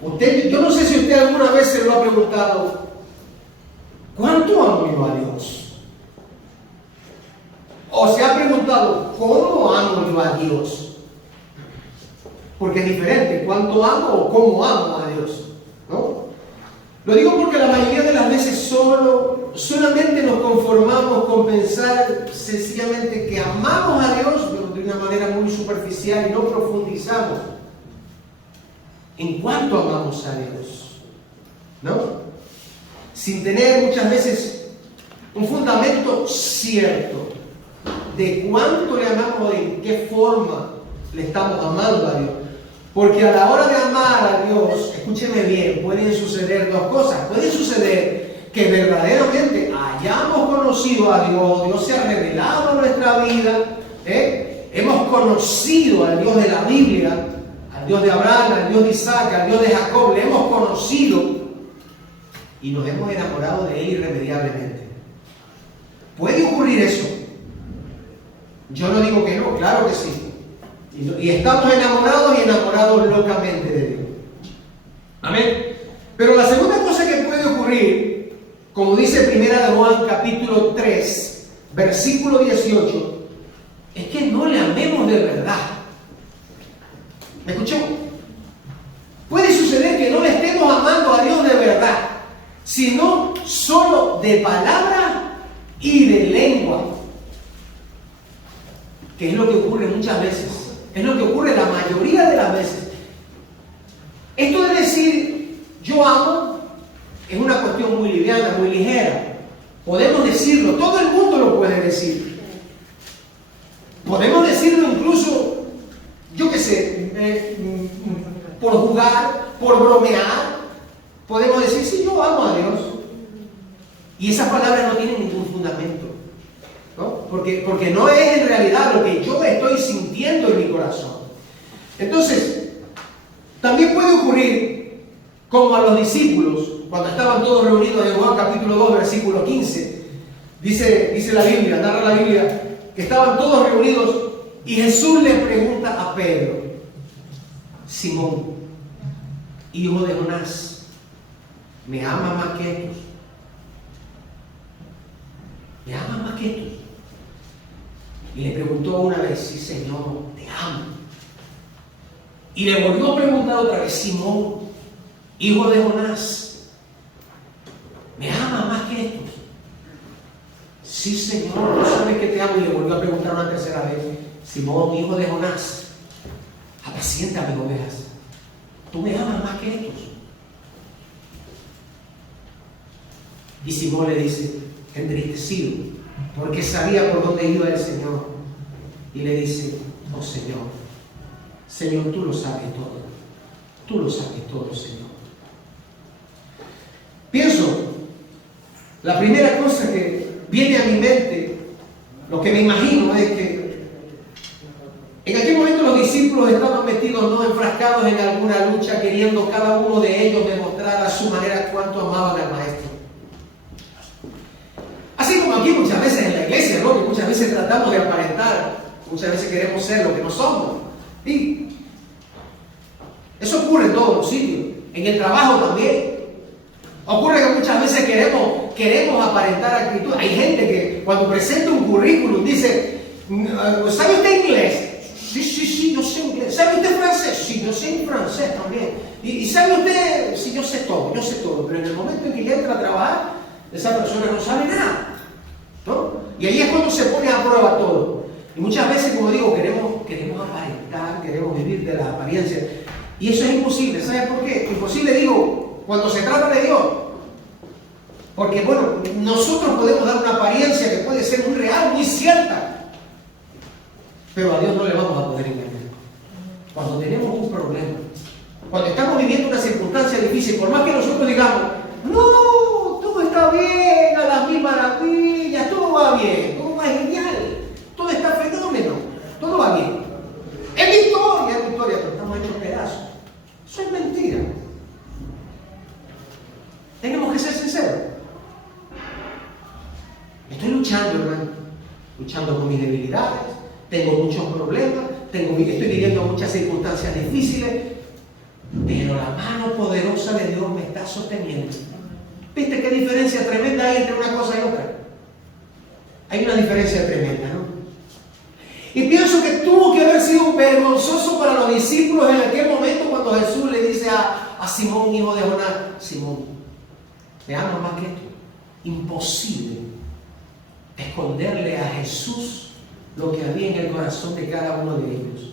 Yo no sé si usted alguna vez se lo ha preguntado, ¿cuánto amo yo a Dios? O se ha preguntado, ¿cómo amo yo a Dios? Porque es diferente, ¿cuánto amo o cómo amo a Dios? ¿No? Lo digo porque la mayoría de las veces solamente nos conformamos con pensar sencillamente que amamos a Dios, pero de una manera muy superficial y no profundizamos en cuánto amamos a Dios, ¿no? Sin tener muchas veces un fundamento cierto de cuánto le amamos, de en qué forma le estamos amando a Dios. Porque a la hora de amar a Dios, escúcheme bien, pueden suceder dos cosas. Puede suceder que verdaderamente hayamos conocido a Dios, Dios se ha revelado en nuestra vida, hemos conocido al Dios de la Biblia, al Dios de Abraham, al Dios de Isaac, al Dios de Jacob, le hemos conocido y nos hemos enamorado de Él irremediablemente. ¿Puede ocurrir eso? Yo no digo que no, claro que sí. Y estamos enamorados y enamorados locamente de Dios. Amén. Pero la segunda cosa que puede ocurrir, como dice 1 de Juan capítulo 3, versículo 18, es que no le amemos de verdad. ¿Me escuchó? Puede suceder que no le estemos amando a Dios de verdad, sino solo de palabra y de lengua. Que es lo que ocurre muchas veces. Es lo que ocurre la mayoría de las veces. Esto de decir yo amo es una cuestión muy liviana, muy ligera. Podemos decirlo, todo el mundo lo puede decir. Podemos decirlo incluso, yo qué sé, por jugar, por bromear. Podemos decir, sí, yo amo a Dios. Y esas palabras no tienen ningún fundamento, ¿no? Porque no es en realidad lo que yo estoy sintiendo en mi corazón. Entonces, también puede ocurrir como a los discípulos, cuando estaban todos reunidos en Juan capítulo 2, versículo 15, dice la Biblia, narra la Biblia, que estaban todos reunidos y Jesús le pregunta a Pedro, Simón, hijo de Jonás, ¿me ama más que estos? ¿Me ama más que estos? Y le preguntó una vez, sí Señor, te amo. Y le volvió a preguntar otra vez, Simón, hijo de Jonás, ¿me ama más que estos? Sí Señor, ¿no sabes que te amo? Y le volvió a preguntar una tercera vez, Simón, hijo de Jonás, apacienta mis ovejas, ¿tú me amas más que estos? Y Simón le dice, entristecido, porque sabía por dónde iba el Señor, y le dice, oh Señor, tú lo sabes todo, Señor. Pienso, la primera cosa que viene a mi mente, lo que me imagino es que en aquel momento los discípulos estaban metidos, no enfrascados en alguna lucha, queriendo cada uno de ellos demostrar a su manera cuánto amaban al Maestro. Así como aquí muchas veces en la iglesia, ¿no? Que muchas veces tratamos de aparentar, muchas veces queremos ser lo que no somos. Y eso ocurre en todos los sitios, en el trabajo también. Ocurre que muchas veces queremos aparentar actitud. Hay gente que cuando presenta un currículum dice, ¿sabe usted inglés? Sí, yo sé inglés. ¿Sabe usted francés? Sí, yo sé francés también. ¿Y sabe usted? Sí, yo sé todo. Pero en el momento en que ya entra a trabajar, esa persona no sabe nada, ¿no? Y ahí es cuando se pone a prueba todo. Y muchas veces, como digo, queremos aparentar, queremos vivir de la apariencia. Y eso es imposible. ¿Sabes por qué? Imposible, digo, cuando se trata de Dios. Porque, bueno, nosotros podemos dar una apariencia que puede ser muy real, muy cierta. Pero a Dios no le vamos a poder engañar. Cuando tenemos un problema, cuando estamos viviendo una circunstancia difícil, por más que nosotros digamos, no, todo está bien, a las mil maravillas, todo va bien, todo va genial, todo está fenómeno, todo va bien. Es victoria, pero estamos hechos pedazos. Eso es mentira. Tenemos que ser sinceros. Estoy luchando, hermano, luchando con mis debilidades, tengo muchos problemas, estoy viviendo muchas circunstancias difíciles, pero la mano poderosa de Dios me está sosteniendo. ¿Viste qué diferencia tremenda hay entre una cosa y otra? Hay una diferencia tremenda, ¿no? Y pienso que tuvo que haber sido vergonzoso para los discípulos en aquel momento cuando Jesús le dice a Simón, hijo de Jonás: Simón, ¿me amas más que esto? Imposible esconderle a Jesús lo que había en el corazón de cada uno de ellos.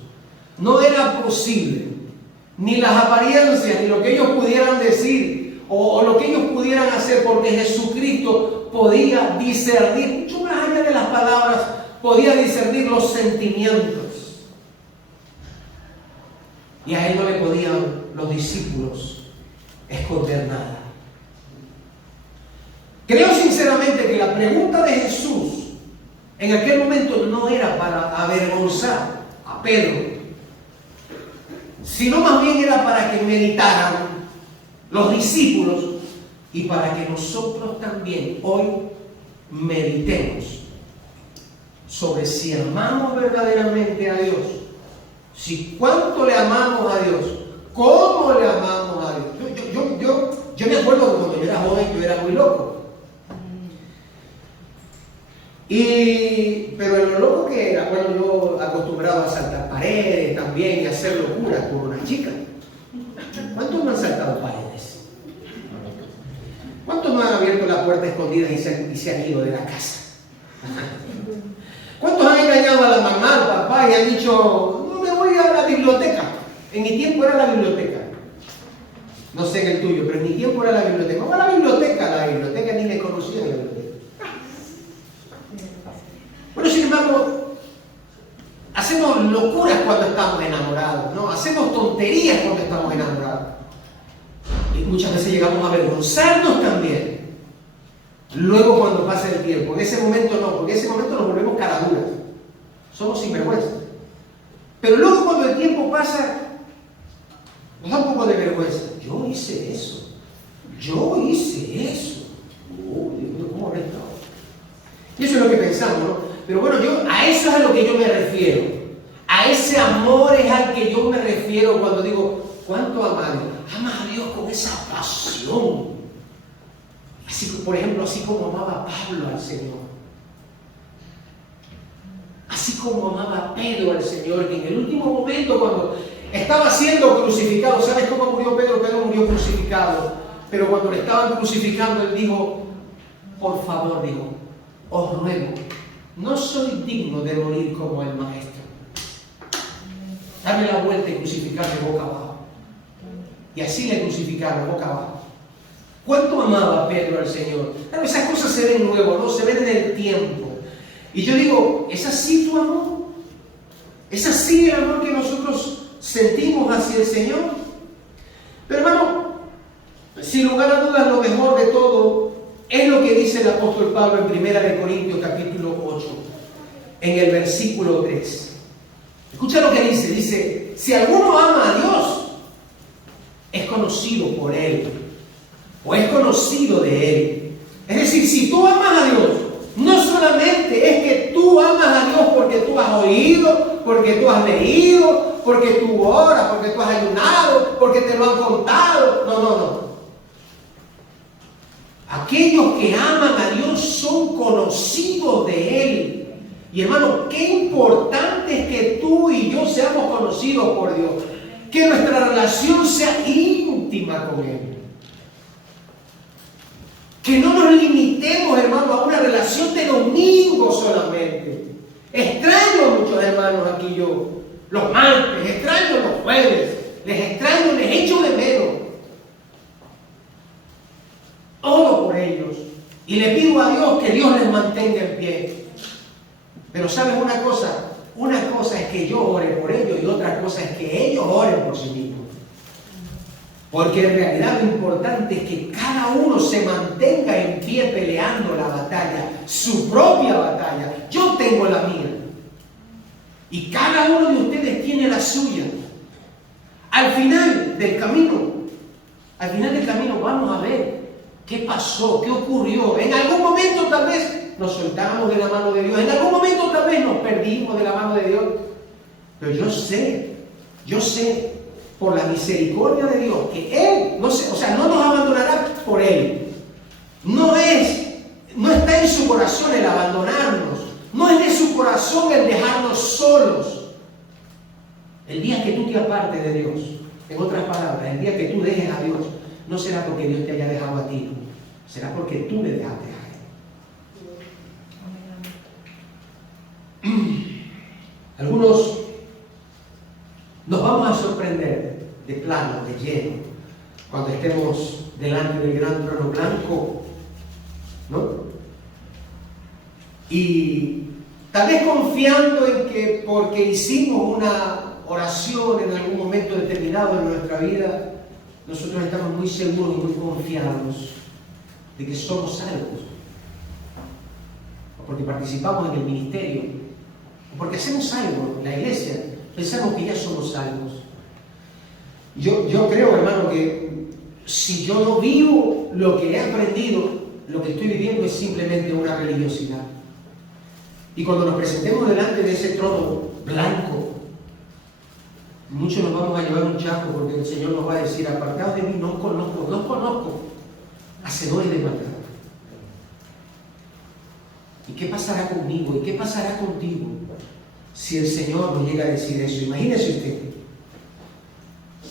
No era posible, ni las apariencias, ni lo que ellos pudieran decir o lo que ellos pudieran hacer, porque Jesucristo podía discernir, mucho más allá de las palabras, podía discernir los sentimientos. Y a él no le podían los discípulos esconder nada. Creo sinceramente que la pregunta de Jesús en aquel momento no era para avergonzar a Pedro, sino más bien era para que meditaran los discípulos y para que nosotros también hoy meditemos sobre si amamos verdaderamente a Dios, si cuánto le amamos a Dios, cómo le amamos a Dios. Yo me acuerdo que cuando yo era joven yo era muy loco. Pero en lo loco que era, bueno, yo acostumbrado a saltar paredes también y a hacer locuras por una chica. ¿Cuántos no han saltado paredes? ¿Cuántos no han abierto la puerta escondida y se han ido de la casa? ¿Cuántos han engañado a la mamá, al papá y han dicho: no, me voy a la biblioteca? En mi tiempo era la biblioteca. No sé en el tuyo, pero en mi tiempo era la biblioteca. Vamos a la biblioteca ni me conocía en la biblioteca. Bueno, sin embargo, hacemos locuras cuando estamos enamorados, ¿no? Hacemos tonterías cuando estamos enamorados. Y muchas veces llegamos a avergonzarnos también. Luego cuando pasa el tiempo, en ese momento no, porque en ese momento nos volvemos caraduras. Somos sinvergüenzas. Pero luego cuando el tiempo pasa, nos da un poco de vergüenza. Yo hice eso. Oh, Dios mío, ¿cómo habré estado? Y eso es lo que pensamos, ¿no? Pero bueno, a eso es a lo que yo me refiero. A ese amor es al que yo me refiero cuando digo: ¿cuánto ama a Dios? Ama a Dios con esa pasión. Así, por ejemplo, así como amaba Pablo al Señor. Así como amaba Pedro al Señor, que en el último momento cuando estaba siendo crucificado, ¿sabes cómo murió Pedro? Pedro murió crucificado. Pero cuando le estaban crucificando, él dijo: por favor, dijo, os ruego, no soy digno de morir como el Maestro. Dame la vuelta y crucificarme boca abajo. Y así le crucificaron boca abajo. ¿Cuánto amaba Pedro al Señor? Claro, esas cosas se ven luego, ¿no? Se ven en el tiempo. Y yo digo: ¿es así tu amor? ¿Es así el amor que nosotros sentimos hacia el Señor? Pero hermano, sin lugar a dudas, lo mejor de todo es lo que dice el apóstol Pablo en 1 Corintios capítulo 8, en el versículo 3. Escucha lo que dice. Dice: si alguno ama a Dios, es conocido por Él, o es conocido de Él. Es decir, si tú amas a Dios, no solamente es que tú amas a Dios porque tú has oído, porque tú has leído, porque tú oras, porque tú has ayunado, porque te lo han contado. No. Aquellos que aman a Dios son conocidos de Él. Y hermano, qué importante es que tú y yo seamos conocidos por Dios. Que nuestra relación sea íntima con Él. Que no nos limitemos, hermano, a una relación de domingo solamente. Extraño a muchos hermanos aquí yo. Los martes, extraño los jueves. Les extraño, les echo de menos. Todo por ellos. Y le pido a Dios que Dios les mantenga en pie. Pero ¿sabes una cosa? Una cosa es que yo ore por ellos y otra cosa es que ellos oren por sí mismos. Porque en realidad lo importante es que cada uno se mantenga en pie peleando la batalla, su propia batalla. Yo tengo la mía. Y cada uno de ustedes tiene la suya. Al final del camino vamos a ver qué pasó, qué ocurrió. En algún momento tal vez nos soltamos de la mano de Dios. En algún momento tal vez nos perdimos de la mano de Dios. Pero yo sé por la misericordia de Dios, que Él, no nos abandonará por Él. No está en su corazón el abandonarnos. No es de su corazón el dejarnos solos. El día que tú te apartes de Dios, en otras palabras, el día que tú dejes a Dios, no será porque Dios te haya dejado a ti, será porque tú le dejaste a Él. Algunos nos vamos a sorprender de plano, de lleno, cuando estemos delante del gran trono blanco, ¿no? Y tal vez confiando en que porque hicimos una oración en algún momento determinado de nuestra vida, nosotros estamos muy seguros y muy confiados de que somos salvos, o porque participamos en el ministerio, o porque hacemos algo en la iglesia, pensamos que ya somos salvos. Yo creo, hermano, que si yo no vivo lo que he aprendido, lo que estoy viviendo es simplemente una religiosidad. Y cuando nos presentemos delante de ese trono blanco, muchos nos vamos a llevar un chasco porque el Señor nos va a decir: apartados de mí, no os conozco, hacedores de maldad. ¿Y qué pasará conmigo? ¿Y qué pasará contigo si el Señor nos llega a decir eso? Imagínese usted.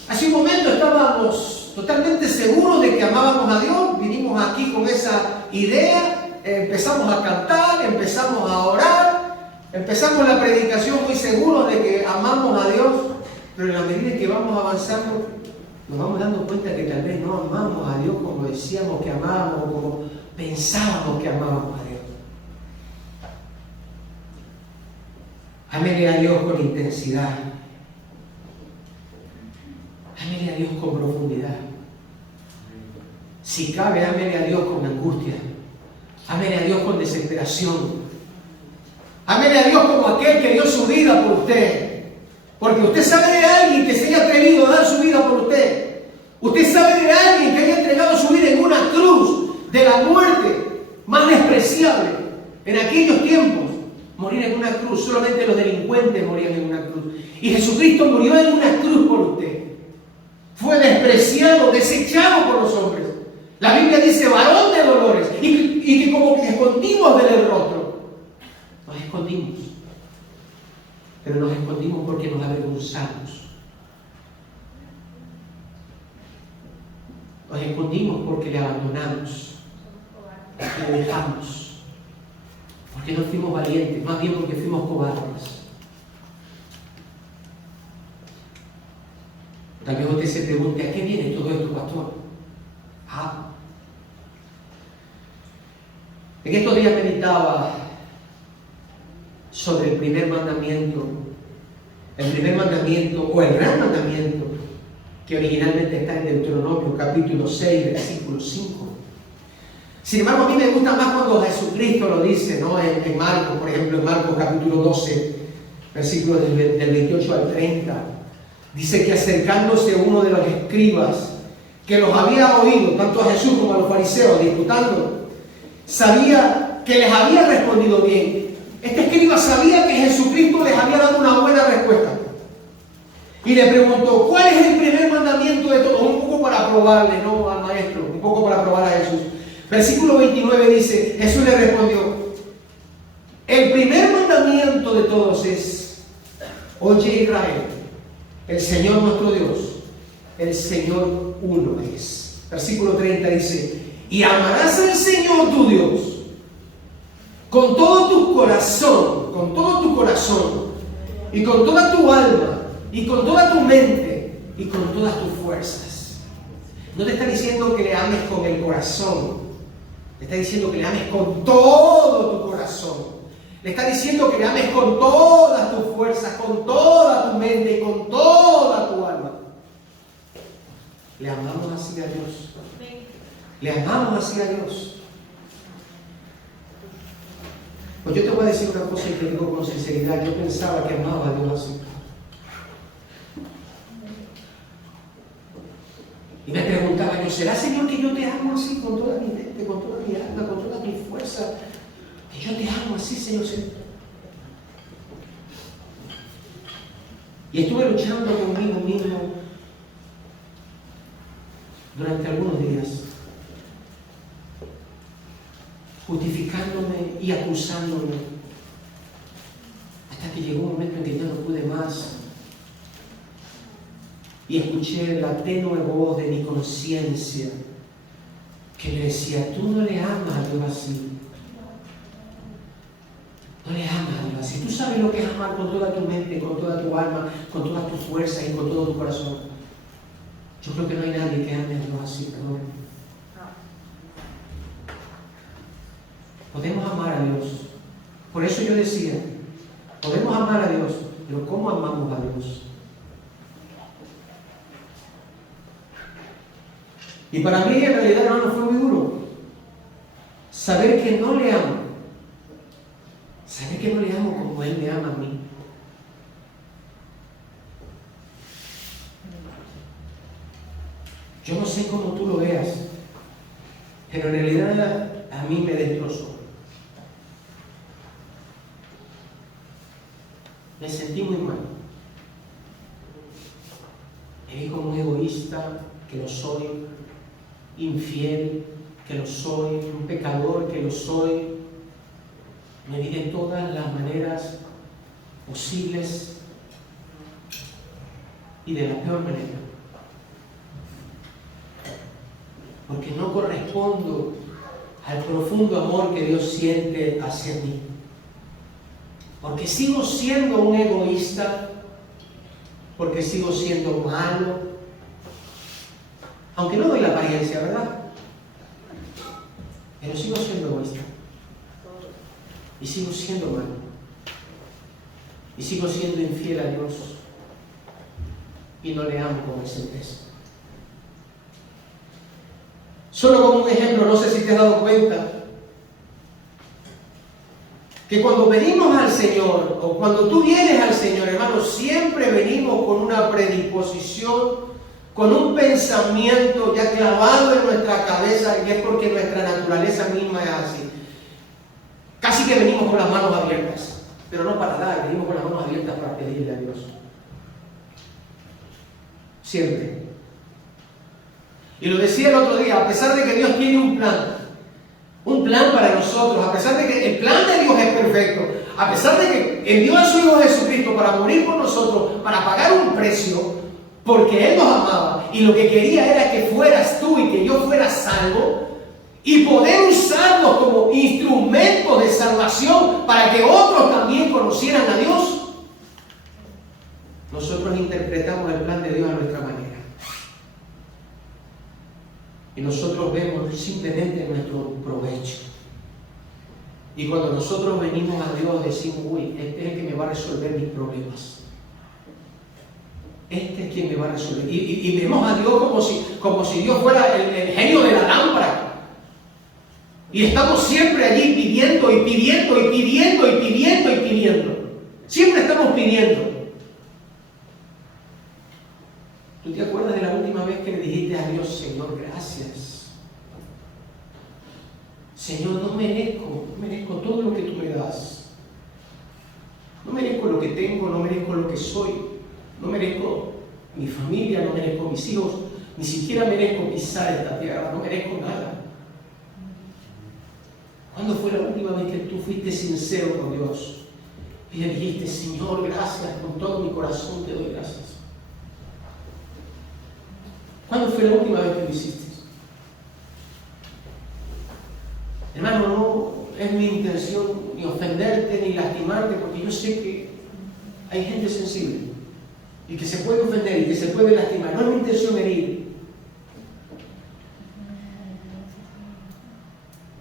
Hace un momento estábamos totalmente seguros de que amábamos a Dios, vinimos aquí con esa idea, empezamos a cantar, empezamos a orar, empezamos la predicación muy seguros de que amamos a Dios, pero en la medida en que vamos avanzando, nos vamos dando cuenta que tal vez no amamos a Dios como decíamos que amábamos o como pensábamos que amábamos a Dios. Ámele a Dios con intensidad. Ámele a Dios con profundidad. Si cabe, ámele a Dios con angustia. Ámele a Dios con desesperación. Ámele a Dios como aquel que dio su vida por usted. Porque usted sabe de alguien que se haya atrevido a dar su vida por usted. Usted sabe de alguien que haya entregado su vida en una cruz de la muerte más despreciable. En aquellos tiempos, morir en una cruz, solamente los delincuentes morían en una cruz. Y Jesucristo murió en una cruz por usted. Fue despreciado, desechado por los hombres. La Biblia dice varón de dolores. Y que como que escondimos del rostro. Nos escondimos. Pero nos escondimos porque nos avergonzamos. Nos escondimos porque le abandonamos. Porque le dejamos. Porque no fuimos valientes, más bien porque fuimos cobardes. Tal vez usted se pregunte: ¿a qué viene todo esto, pastor? En estos días meditaba sobre el primer mandamiento o el gran mandamiento que originalmente está en Deuteronomio capítulo 6, versículo 5. Sin embargo, a mí me gusta más cuando Jesucristo lo dice, ¿no? En Marcos, por ejemplo, en Marcos capítulo 12, versículos del 28 al 30. Dice que acercándose uno de los escribas que los había oído, tanto a Jesús como a los fariseos, disputando, sabía que les había respondido bien. Este escriba sabía que Jesucristo les había dado una buena respuesta. Y le preguntó: ¿cuál es el primer mandamiento de todos? Un poco para probarle, ¿no? Al maestro, un poco para probar a Jesús. Versículo 29 dice, Jesús le respondió: el primer mandamiento de todos es: oye Israel, el Señor nuestro Dios, el Señor uno es. Versículo 30 dice: y amarás al Señor tu Dios con todo tu corazón, y con toda tu alma, y con toda tu mente, y con todas tus fuerzas. No te está diciendo que le ames con el corazón, le está diciendo que le ames con todo tu corazón. Le está diciendo que le ames con todas tus fuerzas, con toda tu mente y con toda tu alma. Le amamos así a Dios. Le amamos así a Dios. Pues yo te voy a decir una cosa y te digo con sinceridad: yo pensaba que amaba a Dios así. Y me preguntaba yo: ¿será, Señor, que yo te amo así con toda mi mente, con toda mi alma, con toda mi fuerza? Que yo te amo así, Señor. Y estuve luchando conmigo mismo durante algunos días, justificándome y acusándome, hasta que llegó un momento en que ya no pude más y escuché la tenue voz de mi conciencia que me decía: tú no le amas a Dios así. No le amas a Dios así. Tú sabes lo que es amar con toda tu mente, con toda tu alma, con todas tus fuerzas y con todo tu corazón. Yo creo que no hay nadie que ame a Dios así, perdón. Podemos amar a Dios. Por eso yo decía, podemos amar a Dios, pero ¿cómo amamos a Dios? Y para mí, en realidad, hermano, fue muy duro saber que no le amo. Saber que no le amo como Él me ama a mí. Yo no sé cómo tú lo veas, pero en realidad a mí me destrozó. Me sentí muy mal. Me vi como un egoísta, que lo soy, infiel, que lo soy, un pecador, que lo soy. Me vi de todas las maneras posibles y de la peor manera. Porque no correspondo al profundo amor que Dios siente hacia mí. Porque sigo siendo un egoísta, porque sigo siendo malo, aunque no doy la apariencia, ¿verdad? Pero sigo siendo egoísta. Y sigo siendo malo. Y sigo siendo infiel a Dios. Y no le amo como ese preso. Solo como un ejemplo, no sé si te has dado cuenta, que cuando venimos al Señor, o cuando tú vienes al Señor, hermano, siempre venimos con una predisposición, con un pensamiento ya clavado en nuestra cabeza, y es porque nuestra naturaleza misma es así. Casi que venimos con las manos abiertas, pero no para dar, venimos con las manos abiertas para pedirle a Dios. Siempre. Y lo decía el otro día, a pesar de que Dios tiene un plan para nosotros, a pesar de que el plan de Dios es perfecto, a pesar de que envió a su Hijo Jesucristo para morir por nosotros, para pagar un precio, porque Él nos amaba, y lo que quería era que fueras tú y que yo fuera salvo, y poder usarnos como instrumentos de salvación para que otros también conocieran a Dios. Nosotros interpretamos el plan de Dios a nuestra manera. Y nosotros vemos simplemente nuestro provecho. Y cuando nosotros venimos a Dios decimos: uy, este es el que me va a resolver mis problemas. Este es quien me va a resolver. Y vemos a Dios como si Dios fuera el genio de la lámpara. Y estamos siempre allí pidiendo y pidiendo y pidiendo y pidiendo y pidiendo. Siempre estamos pidiendo. ¿Tú te acuerdas de la última vez que le dijiste a Dios: Señor, gracias? Señor, no merezco todo lo que tú me das. No merezco lo que tengo, no merezco lo que soy. No merezco mi familia, no merezco mis hijos. Ni siquiera merezco pisar esta tierra, no merezco nada. ¿Cuándo fue la última vez que tú fuiste sincero con Dios y le dijiste: Señor, gracias, con todo mi corazón te doy gracias? ¿Cuándo fue la última vez que lo hiciste? Hermano, no es mi intención ni ofenderte ni lastimarte, porque yo sé que hay gente sensible y que se puede ofender y que se puede lastimar. No es mi intención herir.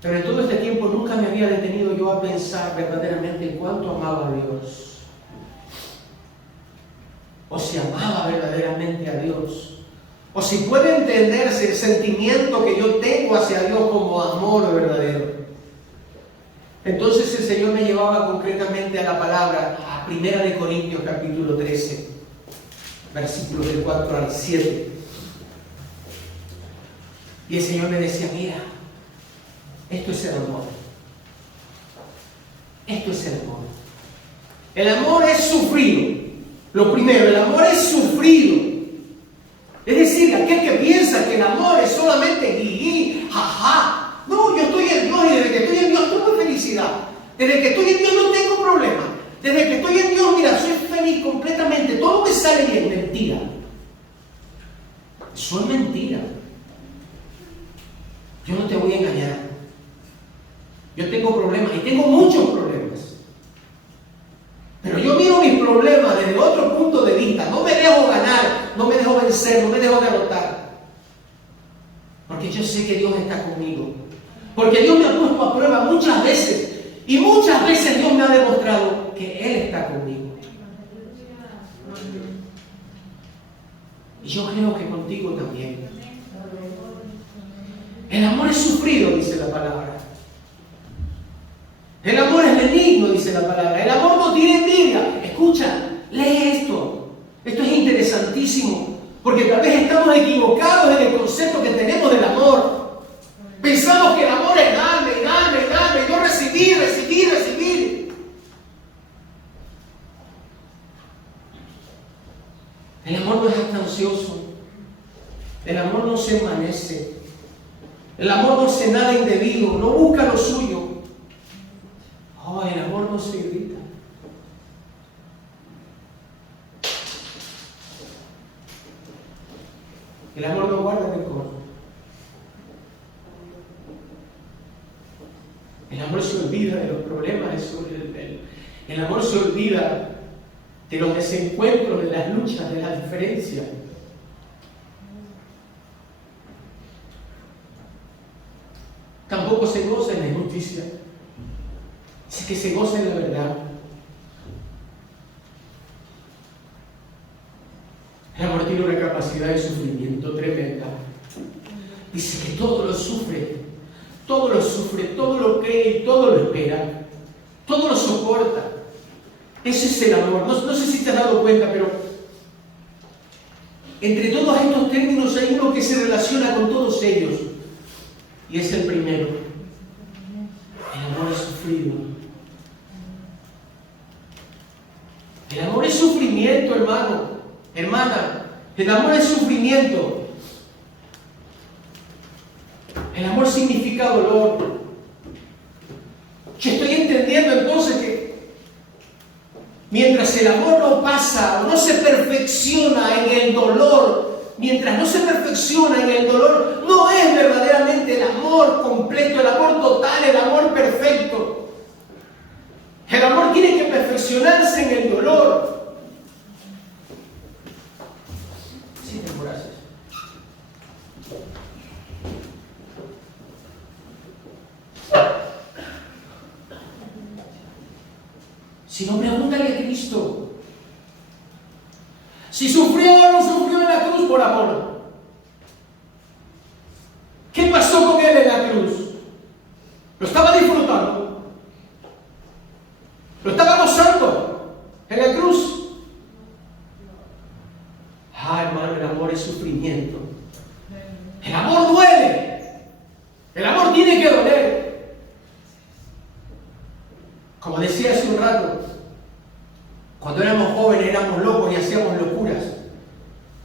Pero en todo este tiempo nunca me había detenido yo a pensar verdaderamente en cuánto amaba a Dios. O si amaba verdaderamente a Dios. O si puede entenderse el sentimiento que yo tengo hacia Dios como amor verdadero. Entonces el Señor me llevaba concretamente a la palabra, a 1 Corintios capítulo 13, versículos del 4 al 7. Y el Señor me decía: mira, esto es el amor. Esto es el amor. El amor es sufrido. Lo primero, el amor es sufrido. Es decir, aquel que piensa que que el amor es solamente guí, jaja. No, yo estoy en Dios y desde que estoy en Dios tengo felicidad. Desde que estoy en Dios no tengo problema. Desde que estoy en Dios, mira, soy feliz completamente. Todo me sale bien. Mentira. Eso es mentira. Yo no te voy a engañar. Yo tengo problemas y tengo muchos problemas. Pero yo miro mis problemas desde otro punto de vista. No me dejo ganar, no me dejo vencer, no me dejo derrotar. Porque yo sé que Dios está conmigo. Porque Dios me ha puesto a prueba muchas veces. Y muchas veces Dios me ha demostrado que Él está conmigo. Y yo creo que contigo también. El amor es sufrido, dice la palabra. El amor es benigno, dice la palabra. El amor no tiene envidia. Escucha, lee esto. Esto es interesantísimo. Porque tal vez estamos equivocados en el concepto que tenemos del amor. Pensamos que el amor es darme, darme, darme. Yo recibir, recibir, recibir. El amor no es jactancioso. El amor no se envanece. El amor no hace nada indebido. No busca lo suyo. Oh, el amor no se irrita. El amor no guarda rencor. El amor se olvida de los problemas. El amor se olvida de los desencuentros, de las luchas, de las diferencias. Tampoco se goza en la injusticia. Dice que se goza en la verdad. El amor tiene una capacidad de sufrimiento tremenda. Dice que todo lo sufre, todo lo cree y todo lo espera, todo lo soporta. Ese es el amor. No sé si te has dado cuenta, pero entre todos estos términos hay uno que se relaciona con todos ellos. Y es el primero. El amor es sufrido. El amor es sufrimiento, hermano, hermana. El amor es sufrimiento. El amor significa dolor. Yo estoy entendiendo entonces que mientras el amor no pasa o no se perfecciona en el dolor, mientras no se perfecciona en el dolor, no es verdaderamente el amor completo, el amor total, el amor perfecto. El amor tiene que perfeccionarse en el dolor. Sí, gracias. Si no, pregúntale a Cristo. Si sufrió o no sufrió en la cruz por amor. ¿Qué pasó con Él en la cruz? ¿Lo estaba disfrutando? ¿Lo estaba gozando en la cruz? Ah, hermano, el amor es sufrimiento. El amor duele. El amor tiene que doler. Como decía hace un rato, cuando éramos jóvenes éramos locos y hacíamos locuras.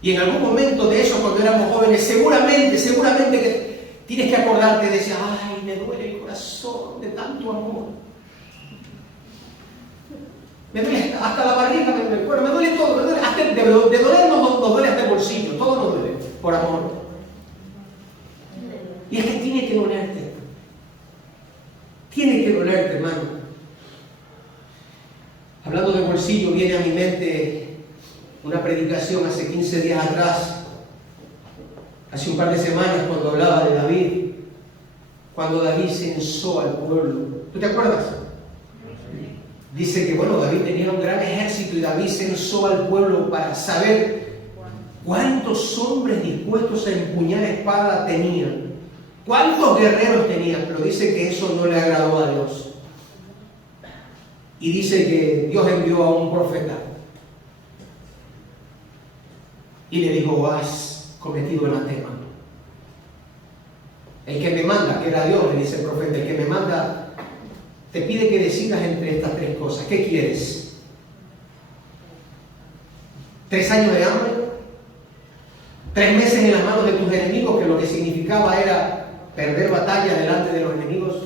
Y en algún momento de eso, cuando éramos jóvenes, seguramente que tienes que acordarte de decir, ay, me duele el corazón de tanto amor. Me duele hasta la barriga, me duele todo, me duele hasta de doler nos duele hasta el bolsillo, todo nos duele por amor. Y es que tiene que dolerte. Tiene que dolerte, hermano. Hablando de bolsillo, viene a mi mente una predicación hace 15 días atrás, hace un par de semanas, cuando hablaba de David, cuando David censó al pueblo. ¿Tú te acuerdas? Dice que, bueno, David tenía un gran ejército y David censó al pueblo para saber cuántos hombres dispuestos a empuñar espada tenían, cuántos guerreros tenían, pero dice que eso no le agradó a Dios. Y dice que Dios envió a un profeta y le dijo, has cometido anatema. El que me manda, que era Dios, le dice el profeta, el que me manda te pide que decidas entre estas tres cosas. ¿Qué quieres? ¿3 años de hambre? 3 meses en las manos de tus enemigos, que lo que significaba era perder batalla delante de los enemigos.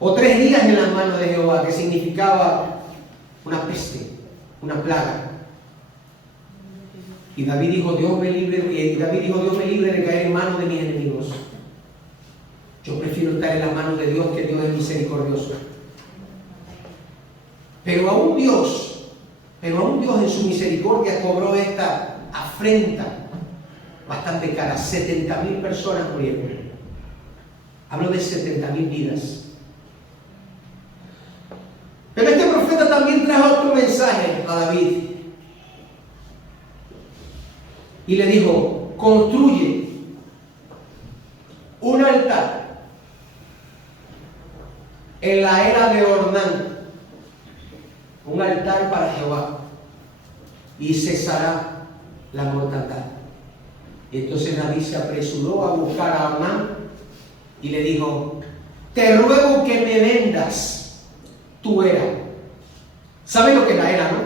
O 3 días en las manos de Jehová, que significaba una peste, una plaga. Y David dijo, Dios me libre de caer en manos de mis enemigos. Yo prefiero estar en las manos de Dios, que Dios es misericordioso. Pero aún Dios en su misericordia cobró esta afrenta bastante cara. 70.000 personas murieron. Hablo de 70.000 vidas. Pero este profeta también trajo otro mensaje a David. Y le dijo, construye un altar en la era de Ornán, un altar para Jehová, y cesará la mortandad. Y entonces David se apresuró a buscar a Ornán y le dijo, te ruego que me vendas tu era. ¿Saben lo que es la era, no?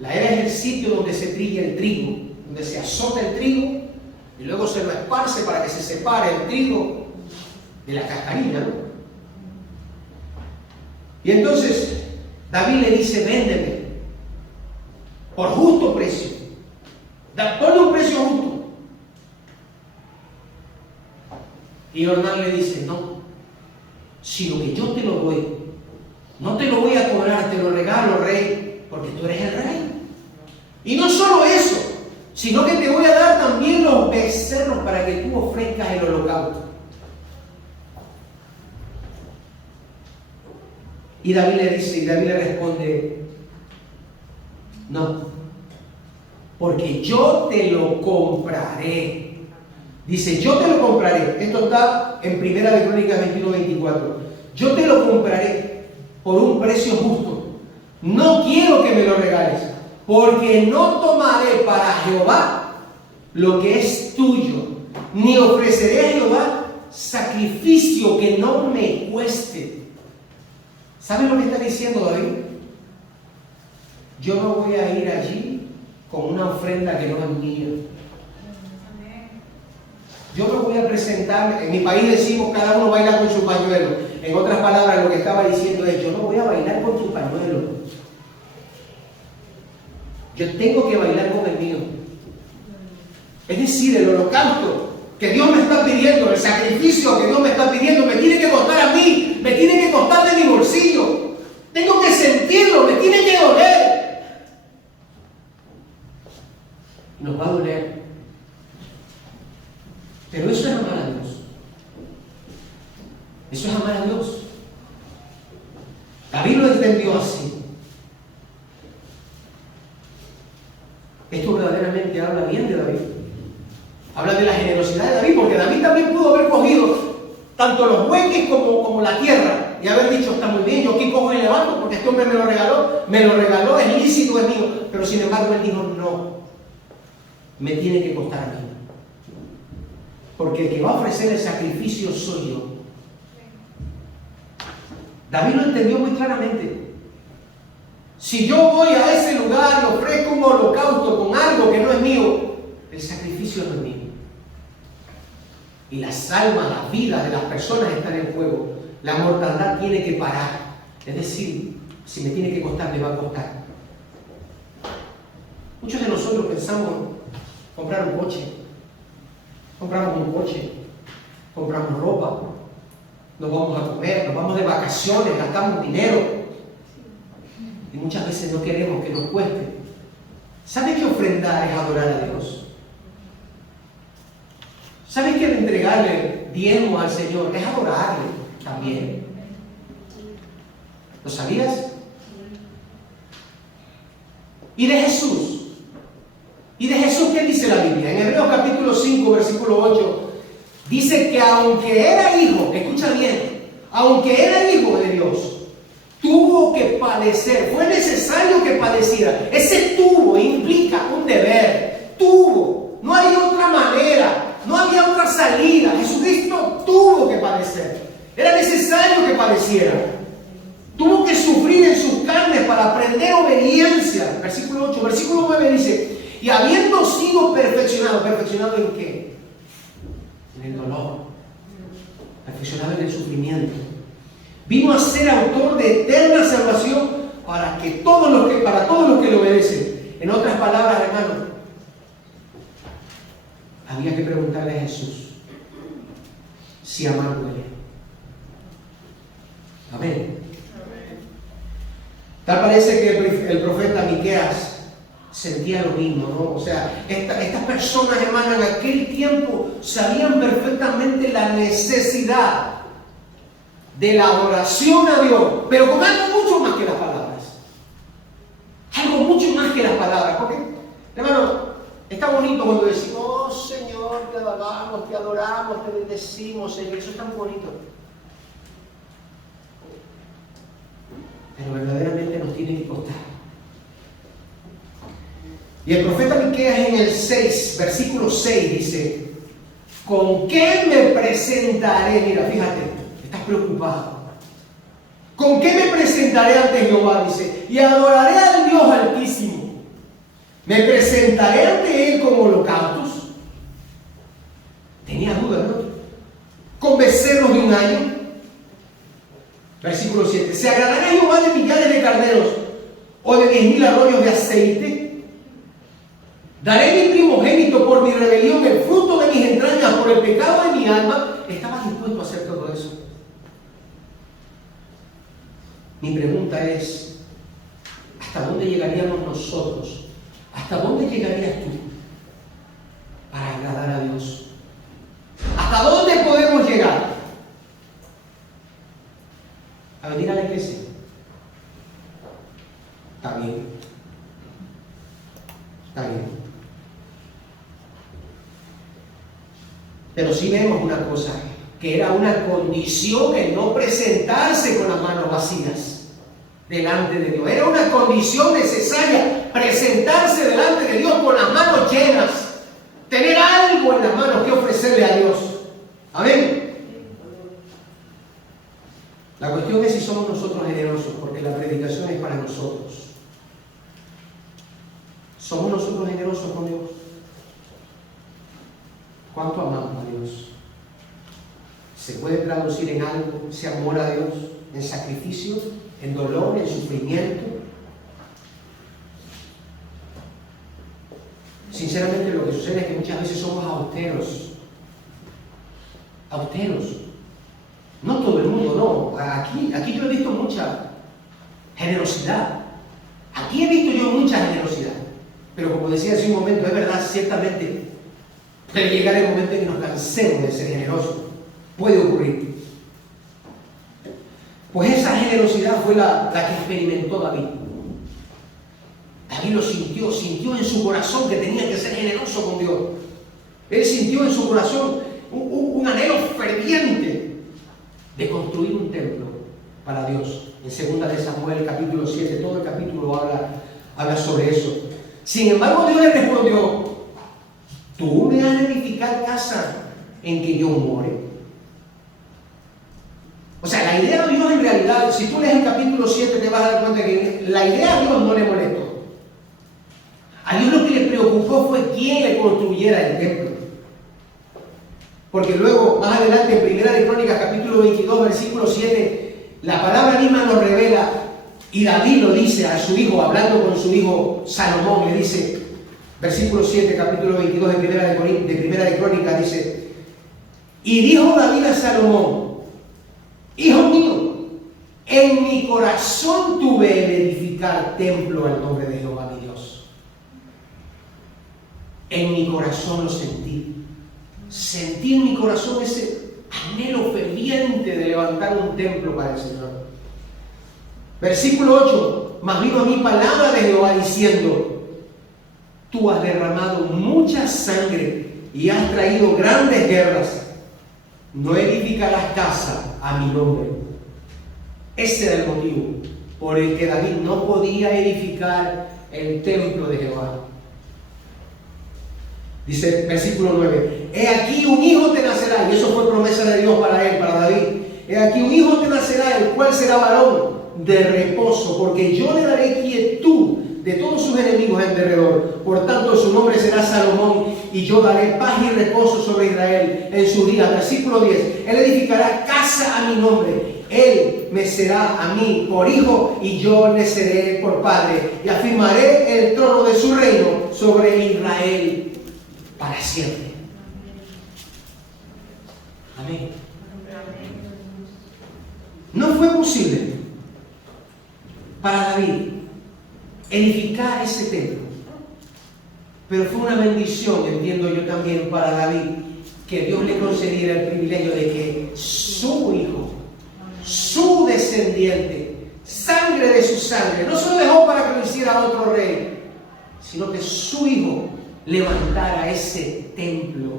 La era es el sitio donde se trilla el trigo, donde se azota el trigo y luego se lo esparce para que se separe el trigo de la cascarilla, ¿no? Y entonces David le dice, véndeme por justo precio, ponle un precio justo. Y Ornán le dice, no, si lo que yo te lo doy, no te lo voy a cobrar, te lo regalo, rey, porque tú eres el rey. Y no solo eso, sino que te voy a dar también los becerros para que tú ofrezcas el holocausto. Y David le responde, no, porque yo te lo compraré. Dice, yo te lo compraré. Esto está en Primera de Crónicas 21:24. Yo te lo compraré por un precio justo. No quiero que me lo regales, porque no tomaré para Jehová lo que es tuyo, ni ofreceré a Jehová sacrificio que no me cueste. ¿Saben lo que está diciendo David? Yo no voy a ir allí con una ofrenda que no es mía. Yo no voy a presentar, en mi país decimos cada uno baila con su pañuelo. En otras palabras, lo que estaba diciendo es, yo no voy a bailar con tu pañuelo. Yo tengo que bailar con el mío. Es decir, el holocausto que Dios me está pidiendo, el sacrificio que Dios me está pidiendo, me tiene que costar a mí, me tiene que costar de mi bolsillo. Tengo que sentirlo, me tiene que doler. Nos va a doler. Pero eso es amar a Dios. Eso es amar a Dios. David lo entendió así. Esto verdaderamente habla bien de David. Habla de la generosidad de David, porque David también pudo haber cogido tanto los bueyes como la tierra y haber dicho, está muy bien, yo aquí cojo y levanto porque este hombre me lo regaló, es lícito, es mío. Pero sin embargo él dijo, no, me tiene que costar a mí. Porque el que va a ofrecer el sacrificio soy yo. David lo entendió muy claramente. Si yo voy a ese lugar y ofrezco un holocausto con algo que no es mío, el sacrificio no es mío. Y las almas, las vidas de las personas están en juego. La mortandad tiene que parar. Es decir, si me tiene que costar, me va a costar. Muchos de nosotros pensamos comprar un coche. Compramos un coche, compramos ropa, nos vamos a comer, nos vamos de vacaciones, gastamos dinero. Y muchas veces no queremos que nos cueste. ¿Sabes que ofrendar es adorar a Dios? ¿Sabes que entregarle diezmo al Señor es adorarle también? ¿Lo sabías? ¿Y de Jesús? ¿Y de Jesús qué dice la Biblia? En Hebreos capítulo 5, versículo 8, dice que aunque era hijo, escucha bien, aunque era hijo de Dios, tuvo que padecer, fue necesario que padeciera. Ese tuvo implica un deber, tuvo, no hay otra manera, no había otra salida. Jesucristo tuvo que padecer, era necesario que padeciera. Tuvo que sufrir en sus carnes para aprender obediencia. Versículo 8, versículo 9 dice, Y habiendo sido perfeccionado, ¿perfeccionado en qué? En el dolor, perfeccionado en el sufrimiento. Vino a ser autor de eterna salvación para todos los que le obedecen. En otras palabras, hermano, había que preguntarle a Jesús si amar duele. Amén. Tal parece que el profeta Miqueas sentía lo mismo, ¿no? O sea, estas personas, hermano, en aquel tiempo sabían perfectamente la necesidad de la adoración a Dios, pero con algo mucho más que las palabras. Algo mucho más que las palabras. Porque, hermano, está bonito cuando decimos, oh Señor, te alabamos, te adoramos, te bendecimos, Señor. Eso es tan bonito. Pero verdaderamente nos tiene que costar. Y el profeta Miqueas en el 6, versículo 6 dice, ¿con qué me presentaré? Mira, fíjate, estás preocupado. ¿Con qué me presentaré ante Jehová? Dice, y adoraré al Dios Altísimo. ¿Me presentaré ante Él como holocaustos? Tenía dudas, ¿no? ¿Con becerros de un año? Versículo 7. ¿Se agradará Jehová de millares de carneros o de 10,000 arroyos de aceite? Daré mi primogénito por mi rebelión, el fruto de mis entrañas, por el pecado de mi alma. ¿Estaba dispuesto a hacer todo eso? Mi pregunta es, ¿hasta dónde llegaríamos nosotros? ¿Hasta dónde llegarías tú para agradar a Dios? ¿Hasta dónde podemos llegar? ¿A venir a la iglesia? Está bien. Está bien. Pero sí vemos una cosa, que era una condición el no presentarse con las manos vacías delante de Dios. Era una condición necesaria presentarse delante de Dios con las manos llenas, tener algo en las manos que ofrecerle a Dios. Amén. La cuestión es si somos nosotros generosos, porque la predicación es para nosotros. ¿Somos nosotros generosos con Dios? ¿Cuánto amamos a Dios? ¿Se puede traducir en algo ese amor a Dios? ¿En sacrificio? ¿En dolor? ¿En sufrimiento? Sinceramente, lo que sucede es que muchas veces somos austeros. Austeros. No todo el mundo, no. Aquí yo he visto mucha generosidad. Aquí he visto yo mucha generosidad. Pero como decía hace un momento, es verdad, ciertamente puede llegar el momento en que nos cansemos de ser generosos. Puede ocurrir. Pues esa generosidad fue la que experimentó David. David lo sintió en su corazón que tenía que ser generoso con Dios. Él sintió en su corazón un anhelo ferviente de construir un templo para Dios. En 2 de Samuel, capítulo 7, todo el capítulo habla sobre eso. Sin embargo, Dios le respondió, ¿tú me has de edificar casa en que yo more? O sea, la idea de Dios en realidad, si tú lees el capítulo 7 te vas a dar cuenta que la idea a Dios no le molestó. A Dios lo que le preocupó fue quién le construyera el templo. Porque luego, más adelante, en Primera de Crónicas, capítulo 22, versículo 7, la palabra misma nos revela, y David lo dice a su hijo, hablando con su hijo Salomón, le dice, versículo 7, capítulo 22 de Primera de Crónicas, dice, y dijo David a Salomón, hijo mío, en mi corazón tuve el edificar templo al nombre de Jehová mi Dios. En mi corazón lo sentí. Sentí en mi corazón ese anhelo ferviente de levantar un templo para el Señor. Versículo 8, mas vino a mí palabra de Jehová diciendo, tú has derramado mucha sangre y has traído grandes guerras. No edificarás casa a mi nombre. Ese era el motivo por el que David no podía edificar el templo de Jehová. Dice versículo 9, he aquí un hijo te nacerá, y eso fue promesa de Dios para él, para David. He aquí un hijo te nacerá, el cual será varón de reposo, porque yo le daré quietud de todos sus enemigos en derredor. Por tanto, su nombre será Salomón, y yo daré paz y reposo sobre Israel en su día. Versículo 10. Él edificará casa a mi nombre. Él me será a mí por hijo, y yo le seré por padre. Y afirmaré el trono de su reino sobre Israel para siempre. Amén. No fue posible para David edificar ese templo, pero fue una bendición, entiendo yo también, para David, que Dios le concediera el privilegio de que su hijo, su descendiente, sangre de su sangre, no se lo dejó para que lo hiciera otro rey, sino que su hijo levantara ese templo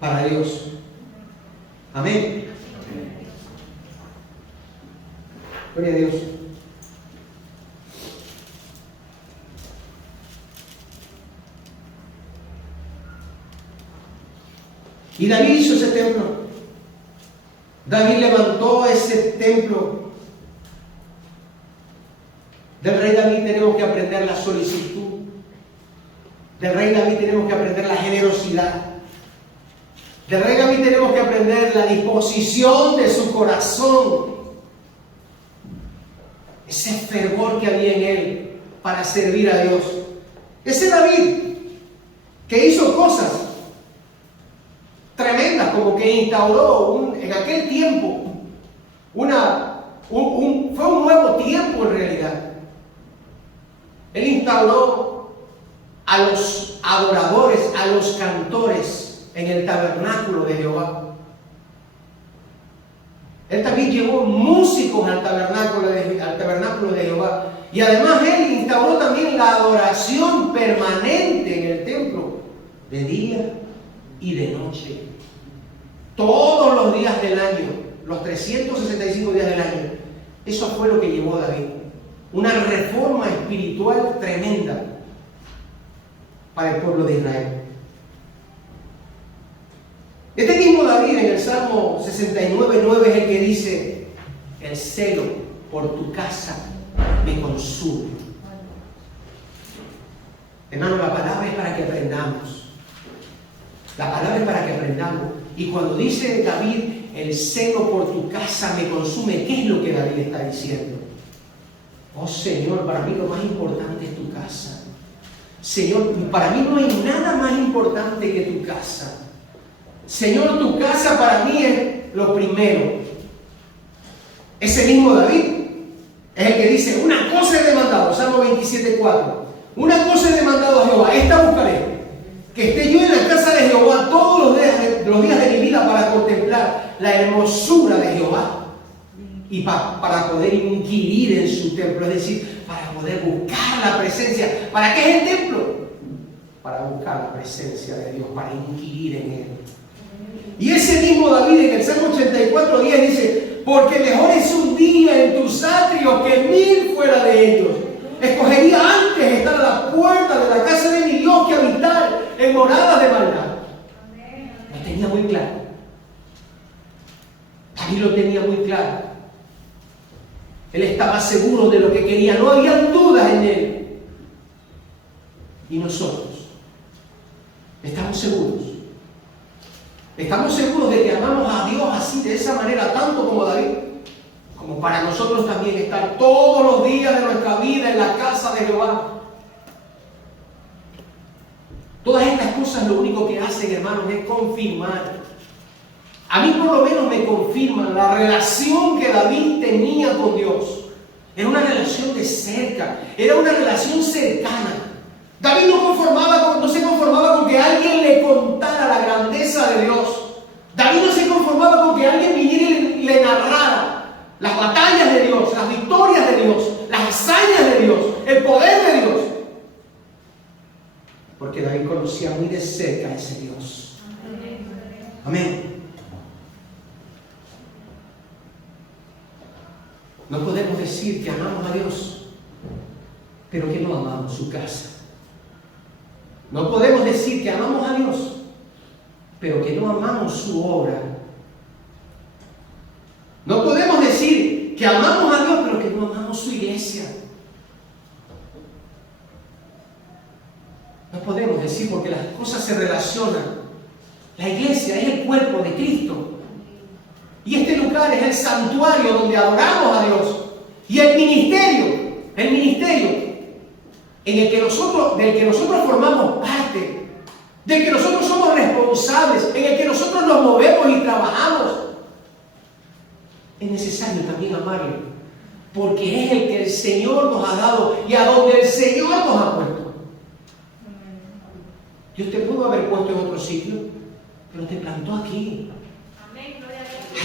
para Dios. Amén. Gloria a Dios. Y David hizo ese templo. David levantó ese templo. Del rey David tenemos que aprender la solicitud. Del rey David tenemos que aprender la generosidad. Del rey David tenemos que aprender la disposición de su corazón. Ese fervor que había en él para servir a Dios. Ese David que hizo cosas tremendas, como que instauró en aquel tiempo fue un nuevo tiempo en realidad. Él instauró a los adoradores, a los cantores en el tabernáculo de Jehová. Él también llevó músicos al tabernáculo de Jehová. Y además él instauró también la adoración permanente en el templo, de día y de noche. Todos los días del año, los 365 días del año. Eso fue lo que llevó David. Una reforma espiritual tremenda para el pueblo de Israel. Este mismo David en el Salmo 69:9 es el que dice: el celo por tu casa me consume. Hermano, la palabra es para que aprendamos. La palabra es para que aprendamos. Y cuando dice David, el celo por tu casa me consume, ¿qué es lo que David está diciendo? Oh Señor, para mí lo más importante es tu casa. Señor, para mí no hay nada más importante que tu casa. Señor, tu casa para mí es lo primero. Ese mismo David es el que dice: una cosa he demandado, Salmo 27:4. Una cosa he demandado a Jehová, esta buscaré, que esté yo en la casa de Jehová todos los días de mi vida, para contemplar la hermosura de Jehová y para poder inquirir en su templo, es decir, para poder buscar la presencia. ¿Para qué es el templo? Para buscar la presencia de Dios, para inquirir en él. Y ese mismo David en el Salmo 84:10 dice: porque mejor es un día en tus atrios que 1000 fuera de ellos. Escogería antes estar a la puerta de la casa de mi Dios que habitar en moradas de maldad. Lo tenía muy claro. David lo tenía muy claro. Él estaba seguro de lo que quería. No había dudas en él. Y nosotros estamos seguros. Estamos seguros de que amamos a Dios así, de esa manera, tanto como David, como para nosotros también estar todos los días de nuestra vida en la casa de Jehová. Todas estas cosas lo único que hacen, hermanos, es confirmar. A mí por lo menos me confirman la relación que David tenía con Dios. Era una relación de cerca, era una relación cercana. David no se conformaba con que alguien le contara la grandeza de Dios. David no se conformaba con que alguien viniera y le narrara las batallas de Dios, las victorias de Dios, las hazañas de Dios, el poder de Dios. Porque David conocía muy de cerca a ese Dios. Amén. No podemos decir que amamos a Dios, pero que no amamos su casa. No podemos decir que amamos a Dios, pero que no amamos su obra. No podemos decir que amamos a Dios, pero que no amamos su iglesia. No podemos decir porque las cosas se relacionan. La iglesia es el cuerpo de Cristo. Y este lugar es el santuario donde adoramos a Dios. Y el ministerio del que nosotros formamos parte, del que nosotros somos responsables, en el que nosotros nos movemos y trabajamos, es necesario también amarlo, porque es el que el Señor nos ha dado y a donde el Señor nos ha puesto. Dios te pudo haber puesto en otro sitio, pero te plantó aquí.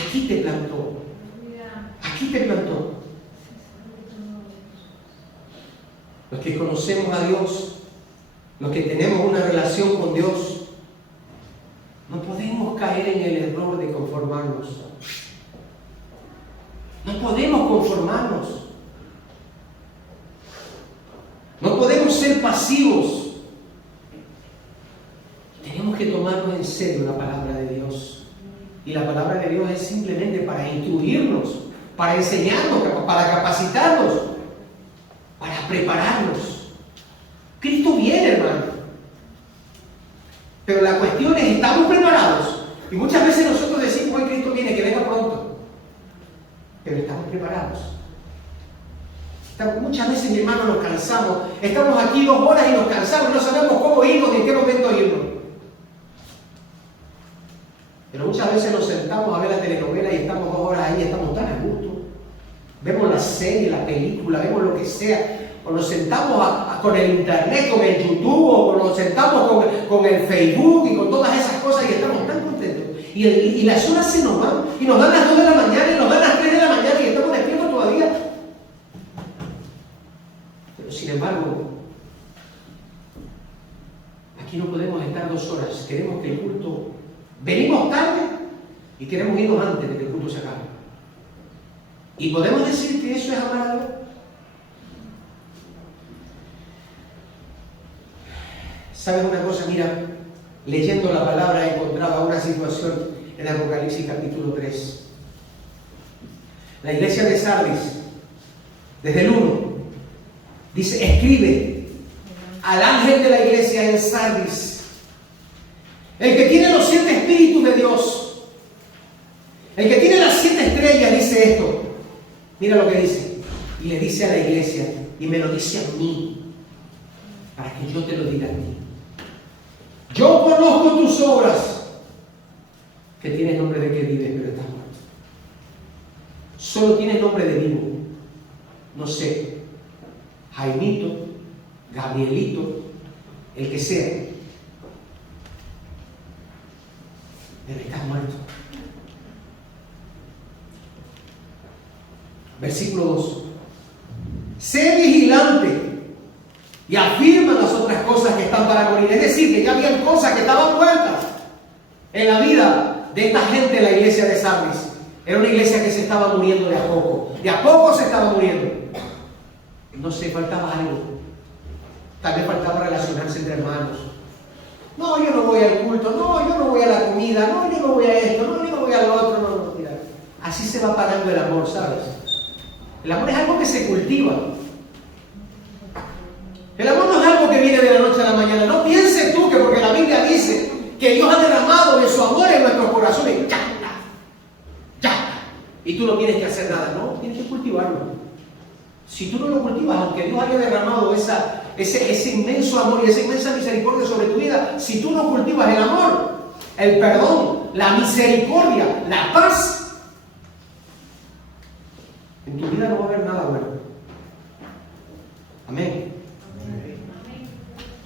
Aquí te plantó. Aquí te plantó. Los que conocemos a Dios, los que tenemos una relación con Dios, no podemos caer en el error de conformarnos. No podemos conformarnos. No podemos ser pasivos. Tenemos que tomarnos en serio la palabra de Dios. Y la palabra de Dios es simplemente para instruirnos, para enseñarnos, para capacitarnos, para prepararnos. Cristo viene, hermano. Pero la cuestión es, ¿estamos preparados? Y muchas veces nosotros decimos, hoy Cristo viene, que venga pronto. Pero estamos preparados. Muchas veces, mi hermano, nos cansamos. Estamos aquí 2 horas y nos cansamos. No sabemos cómo irnos ni en qué momento irnos. Pero muchas veces nos sentamos a ver la telenovela y estamos 2 horas ahí y estamos tan a gusto. Vemos la serie, la película, vemos lo que sea. O nos sentamos con el internet, con el YouTube, o nos sentamos con el Facebook y con todas esas cosas y estamos tan contentos. Y las horas se nos van. Y nos dan las 2 de la mañana y nos dan las 3 de la mañana y estamos despiertos todavía. Pero sin embargo, aquí no podemos estar 2 horas. Queremos que el culto... Venimos tarde y queremos irnos antes de que el culto se acabe. ¿Y podemos decir que eso es amar a Dios? ¿Sabes una cosa? Mira, leyendo la palabra encontraba una situación en Apocalipsis capítulo 3. La iglesia de Sardis, desde el 1, dice, escribe al ángel de la iglesia en Sardis, el que tiene los 7 espíritus de Dios, el que tiene las 7 estrellas, dice esto. Mira lo que dice. Y le dice a la iglesia, y me lo dice a mí, para que yo te lo diga a ti. Yo conozco tus obras, que tienes nombre de que vives, pero estás muerto. Solo tienes nombre de vivo. No sé, Jaimito, Gabrielito, el que sea. Pero estás muerto. Versículo 2. Sé vigilante y afirma las otras cosas que están para morir. Es decir, que ya habían cosas que estaban muertas en la vida de esta gente de la iglesia de Sardis. Era una iglesia que se estaba muriendo de a poco. De a poco se estaba muriendo. No sé, faltaba algo. Tal vez faltaba relacionarse entre hermanos. No, yo no voy al culto. No, yo no voy a la comida. No, yo no voy a esto. No, yo no voy a lo otro. No, mira. Así se va apagando el amor, ¿sabes? El amor es algo que se cultiva. El amor no es algo que viene de la noche a la mañana. No pienses tú que porque la Biblia dice que Dios ha derramado de su amor en nuestros corazones, ya. Y tú no tienes que hacer nada, no, tienes que cultivarlo. Si tú no lo cultivas, aunque Dios haya derramado ese inmenso amor y esa inmensa misericordia sobre tu vida, si tú no cultivas el amor, el perdón, la misericordia, la paz, en tu vida no va a haber nada bueno. Amén.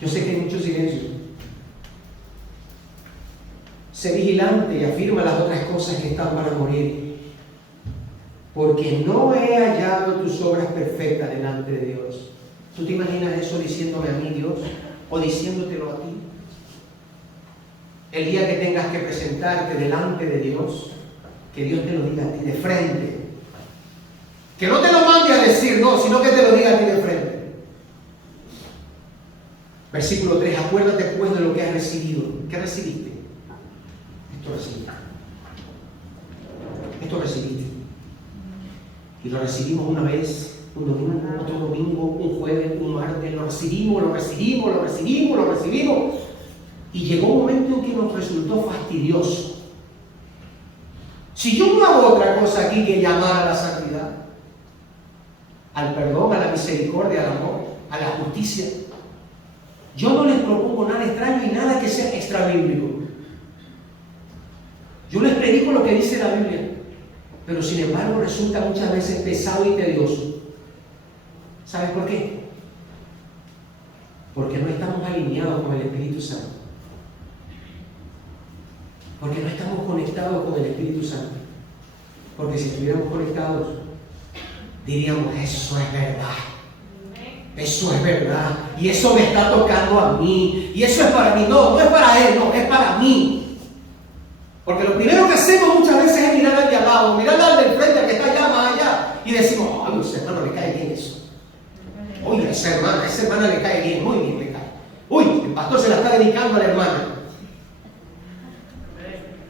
Yo sé que hay mucho silencio. Sé vigilante y afirma las otras cosas que están para morir, porque no he hallado tus obras perfectas delante de Dios. ¿Tú te imaginas eso diciéndome a mí, Dios? ¿O diciéndotelo a ti? El día que tengas que presentarte delante de Dios, que Dios te lo diga a ti de frente. Que no te lo mande a decir, no, sino que te lo diga a ti de frente. Versículo 3, acuérdate pues de lo que has recibido. ¿Qué recibiste? Esto recibiste. Esto recibiste. Y lo recibimos una vez Un domingo, otro domingo, un jueves, un martes, lo recibimos. Y llegó un momento en que nos resultó fastidioso. Si yo no hago otra cosa aquí que llamar a la santidad, al perdón, a la misericordia, al amor, a la justicia, yo no les propongo nada extraño y nada que sea extrabíblico. Yo les predico lo que dice la Biblia, pero sin embargo resulta muchas veces pesado y tedioso. ¿Sabes por qué? Porque no estamos alineados con el Espíritu Santo. Porque no estamos conectados con el Espíritu Santo. Porque si estuviéramos conectados, diríamos, eso es verdad. Eso es verdad. Y eso me está tocando a mí. Y eso es para mí. No, no es para él, no, es para mí. Porque lo primero que hacemos muchas veces es mirar al de al lado, mirar al del frente, al que está allá, más allá, y decimos, ay, a ese hermano le cae bien eso. Oye, a esa hermana le cae bien, muy bien le cae. Uy, el pastor se la está dedicando a la hermana.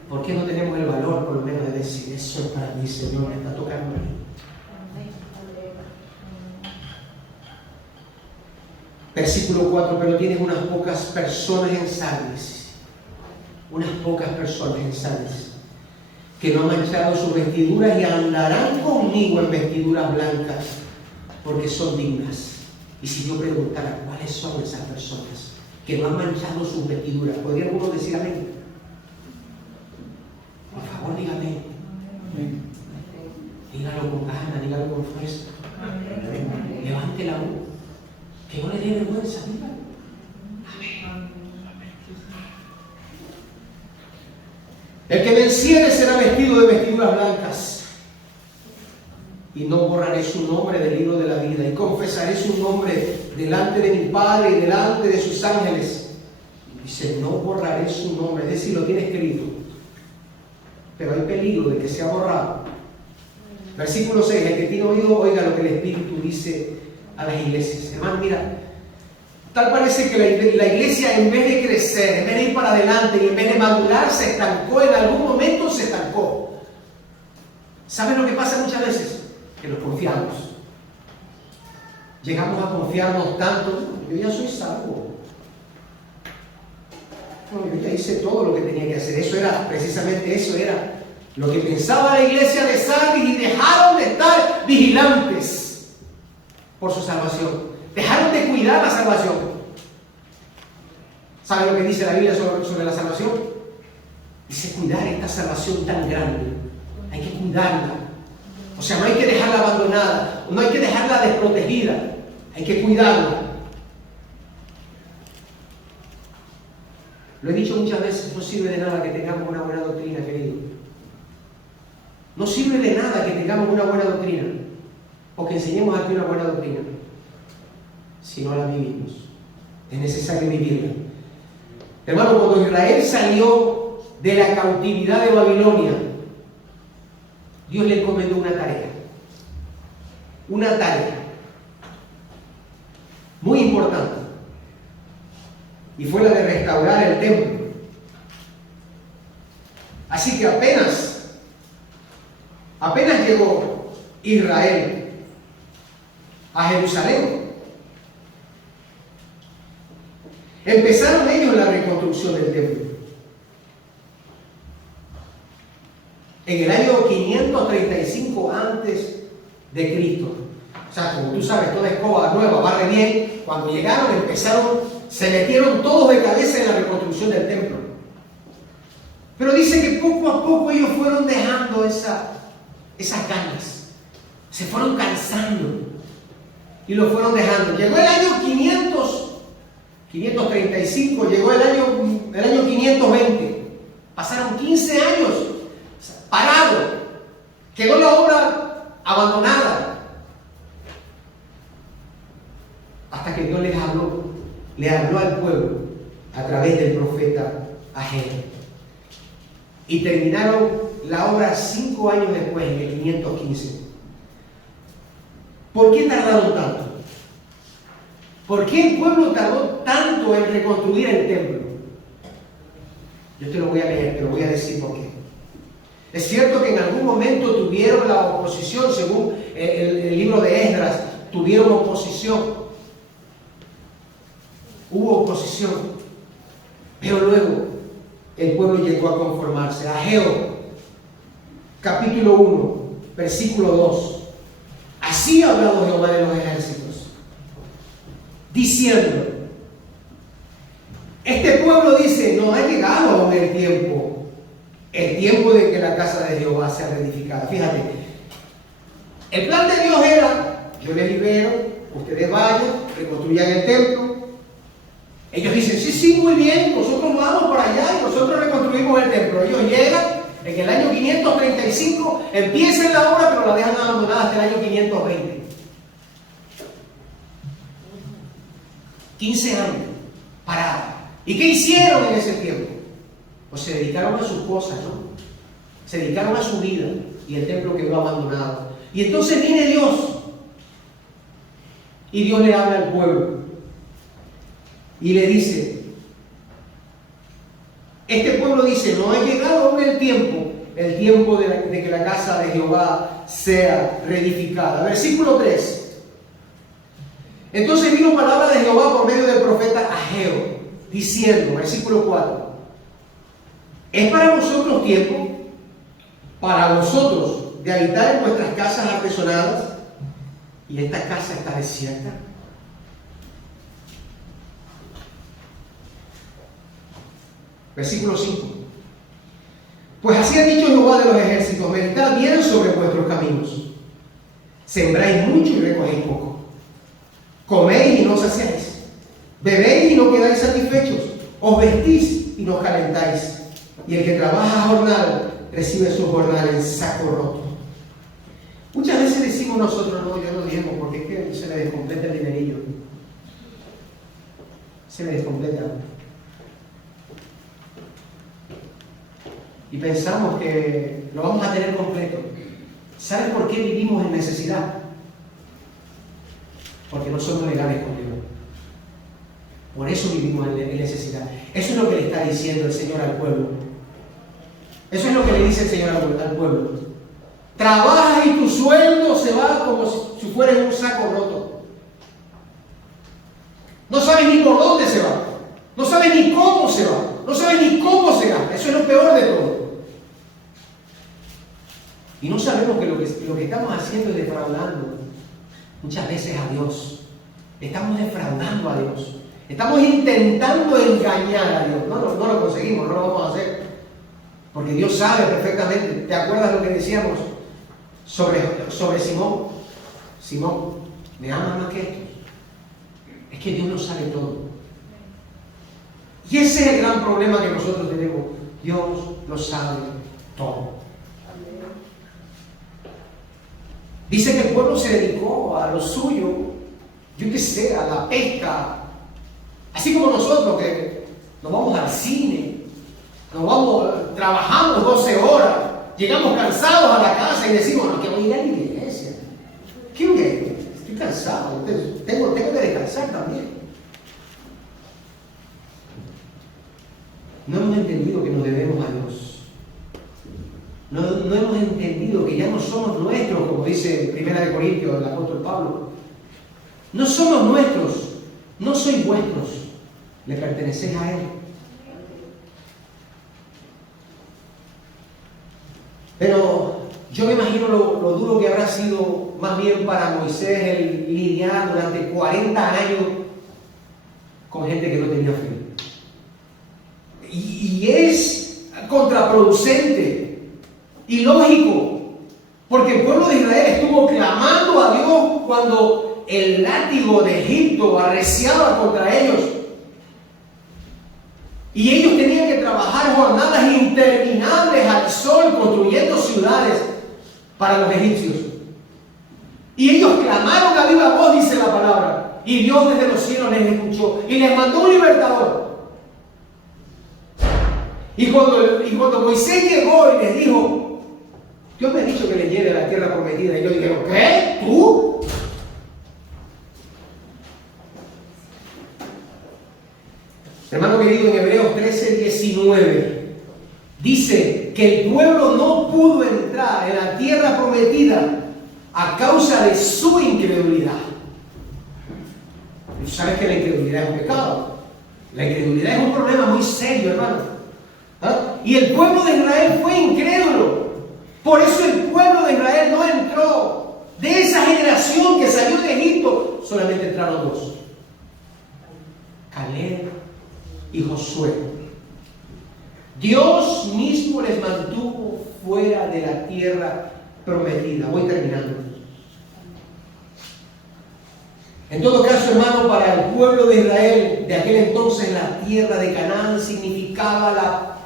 ¿Por qué no tenemos el valor, por lo menos, de decir, eso es para mí, Señor, me está tocando a mí? Versículo 4, pero tienes unas pocas personas en Sardis, que no han manchado sus vestiduras y andarán conmigo en vestiduras blancas, porque son dignas. Y si yo preguntara, ¿cuáles son esas personas que no han manchado sus vestiduras? ¿Podría alguno decir amén? Por favor, dígame. Dígalo con ganas, dígalo con fuerza. Levante la voz. Que no le dé vergüenza, dígalo. Amén. El que venciere será vestido de vestiduras blancas. Y no borraré su nombre del libro de la vida. Y confesaré su nombre delante de mi Padre y delante de sus ángeles. Dice, no borraré su nombre. Es decir, lo tiene escrito. Pero hay peligro de que sea borrado. Versículo 6. El que tiene oído, oiga lo que el Espíritu dice a las iglesias. Hermano, mira. Tal parece que la iglesia, en vez de crecer, en vez de ir para adelante y en vez de madurar, se estancó. En algún momento se estancó. ¿Saben lo que pasa muchas veces? Que nos confiamos. Llegamos a confiarnos tanto. Yo ya soy salvo. No, yo ya hice todo lo que tenía que hacer. Precisamente eso era lo que pensaba la iglesia de Sardis, y dejaron de estar vigilantes por su salvación. Dejaron de cuidar la salvación. ¿Sabe lo que dice la Biblia sobre la salvación? Dice cuidar esta salvación tan grande. Hay que cuidarla. O sea, no hay que dejarla abandonada, no hay que dejarla desprotegida, hay que cuidarla. Lo he dicho muchas veces, no sirve de nada que tengamos una buena doctrina, querido. No sirve de nada que tengamos una buena doctrina o que enseñemos aquí una buena doctrina si no la vivimos. Es necesario vivirla. Hermano, cuando Israel salió de la cautividad de Babilonia, Dios le encomendó una tarea muy importante, y fue la de restaurar el templo. Así que apenas llegó Israel a Jerusalén, empezaron ellos la reconstrucción del templo. En el año 535 antes de Cristo. O sea, como tú sabes, toda escoba nueva barre bien. Cuando llegaron, se metieron todos de cabeza en la reconstrucción del templo. Pero dice que poco a poco ellos fueron dejando esas ganas. Se fueron cansando y lo fueron dejando. Llegó el año 535, llegó el año 520. Pasaron 15 años parado, quedó la obra abandonada, hasta que Dios le habló al pueblo a través del profeta Ageo, y terminaron la obra 5 años después, en el 515. ¿Por qué tardaron tanto? ¿Por qué el pueblo tardó tanto en reconstruir el templo? Yo te lo voy a leer, te lo voy a decir por qué. Es cierto que en algún momento tuvieron la oposición, según el libro de Esdras, tuvieron oposición. Hubo oposición. Pero luego el pueblo llegó a conformarse. Ageo, capítulo 1, versículo 2. Así ha hablado Jehová de los ejércitos, diciendo: este pueblo dice, no ha llegado aún el tiempo de que la casa de Jehová sea reedificada. Fíjate, el plan de Dios era: yo les libero, ustedes vayan, reconstruyan el templo. Ellos dicen, sí, muy bien, nosotros vamos por allá y nosotros reconstruimos el templo. Ellos llegan en el año 535, empiezan la obra, pero la dejan abandonada hasta el año 520. 15 años parada. ¿Y qué hicieron en ese tiempo? Pues se dedicaron a sus cosas, ¿no? Se dedicaron a su vida y el templo quedó abandonado. Y entonces viene Dios y Dios le habla al pueblo y le dice: este pueblo dice, no ha llegado aún el tiempo de que la casa de Jehová sea reedificada. Versículo 3. Entonces vino palabra de Jehová por medio del profeta Ageo, diciendo, versículo 4: es para vosotros tiempo, para vosotros, de habitar en vuestras casas artesonadas, y esta casa está desierta. Versículo 5. Pues así ha dicho Jehová de los ejércitos: meditad bien sobre vuestros caminos. Sembráis mucho y recogéis poco. Coméis y no saciáis. Bebéis y no quedáis satisfechos. Os vestís y no os calentáis. Y el que trabaja a jornal recibe su jornal en saco roto. Muchas veces decimos nosotros, no, yo no diezmo porque es que se me descompleta el dinerillo. Se me descompleta. Y pensamos que lo vamos a tener completo. ¿Sabes por qué vivimos en necesidad? Porque no somos legales con Dios. Por eso vivimos en necesidad. Eso es lo que le está diciendo el Señor al pueblo. Eso es lo que le dice el Señor al pueblo. Trabajas y tu sueldo se va como si fuera en un saco roto. No sabes ni por dónde se va. No sabes ni cómo se va. No sabes ni cómo se gasta. Eso es lo peor de todo. Y no sabemos que lo que estamos haciendo es defraudando muchas veces a Dios. Estamos defraudando a Dios. Estamos intentando engañar a Dios. No lo conseguimos, no lo vamos a hacer. Porque Dios sabe perfectamente. ¿Te acuerdas lo que decíamos sobre Simón? Simón, ¿me amas más que estos? Es que Dios lo sabe todo. Y ese es el gran problema que nosotros tenemos. Dios lo sabe todo. Dice que el pueblo se dedicó a lo suyo, yo qué sé, a la pesca. Así como nosotros que nos vamos al cine, trabajamos 12 horas, llegamos cansados a la casa y decimos, no quiero ir a la iglesia. ¿Qué es? Estoy cansado, tengo que descansar también. No hemos entendido que nos debemos a Dios. No hemos entendido que ya no somos nuestros, como dice en 1 Corintios el apóstol Pablo. No somos nuestros, no sois vuestros, le pertenecéis a Él. Pero yo me imagino lo duro que habrá sido más bien para Moisés el lidiar durante 40 años con gente que no tenía fe. Y es contraproducente, ilógico, porque el pueblo de Israel estuvo clamando a Dios cuando el látigo de Egipto arreciaba contra ellos. Y ellos tenían que trabajar jornadas interminables al sol construyendo ciudades para los egipcios. Y ellos clamaron a viva voz, dice la palabra, y Dios desde los cielos les escuchó y les mandó un libertador. Y cuando Moisés llegó y les dijo, Dios me ha dicho que les lleve a la tierra prometida, y ellos dijeron, ¿qué? ¿Tú? Hermano querido, en Hebreos 13:19 dice que el pueblo no pudo entrar en la tierra prometida a causa de su incredulidad. sabes que la incredulidad es un pecado. La incredulidad es un problema muy serio, hermano. ¿Ah? Y el pueblo de Israel fue incrédulo. Por eso el pueblo de Israel no entró. De esa generación que salió de Egipto, solamente entraron dos: Caleb y Josué. Dios mismo les mantuvo fuera de la tierra prometida. Voy terminando. En todo caso, hermano, para el pueblo de Israel de aquel entonces, la tierra de Canaán significaba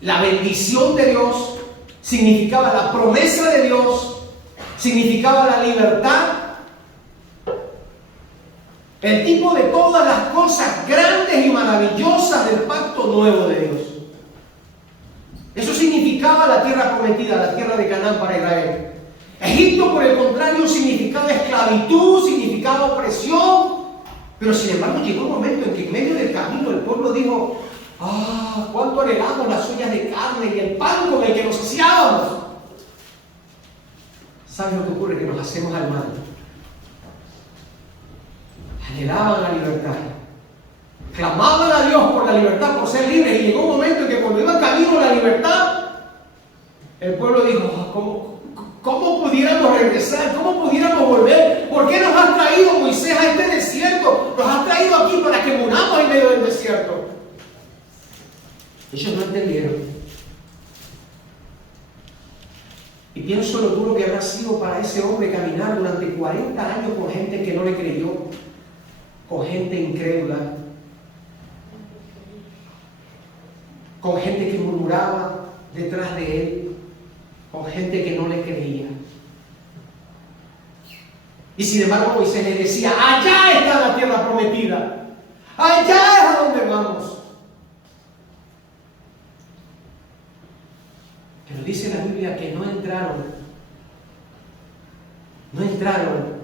la bendición de Dios, significaba la promesa de Dios, significaba la libertad, el tipo de todas las cosas grandes y maravillosas del pacto nuevo de Dios. Eso significaba la tierra prometida, la tierra de Canaán para Israel. Egipto, por el contrario, significaba esclavitud, significaba opresión. Pero sin embargo llegó un momento en que en medio del camino el pueblo dijo: ¡ah, cuánto anhelamos las ollas de carne y el pan con el que nos saciábamos! ¿Sabes lo que ocurre? Que nos hacemos al mal. Anhelaban la libertad, clamaban a Dios por la libertad, por ser libres, y llegó un momento en que cuando iban camino a la libertad, el pueblo dijo: ¿cómo pudiéramos regresar? ¿Cómo pudiéramos volver? ¿Por qué nos has traído, Moisés, a este desierto? Nos has traído aquí para que muramos en medio del desierto. Ellos no entendieron. Y pienso lo duro que habrá sido para ese hombre caminar durante 40 años con gente que no le creyó, con gente incrédula, con gente que murmuraba detrás de él, con gente que no le creía. Y sin embargo Moisés le decía: allá está la tierra prometida, allá es a donde vamos. Pero dice la Biblia que no entraron